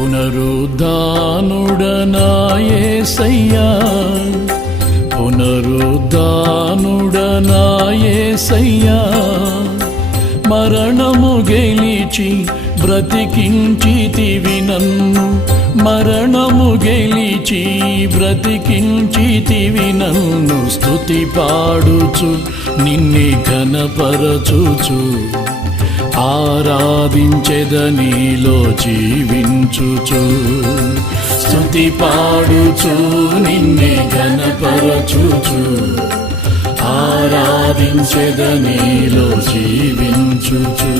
పునరుద్ధానుడనా యేసయ్యా, పునరుద్ధానుడనా యేసయ్యా, మరణము గెలిచి బ్రతికించితివి నన్ను, మరణము గెలిచి బ్రతికించితివి నన్ను. స్తుతి పాడుచు నిన్నే ఘనపరచుచు, ఆరాధించెదనీలో జీవించుచు. స్తుతి పాడుచు నిన్నే ఘనపరచుచు, ఆరాధించెదనీలో జీవించుచు.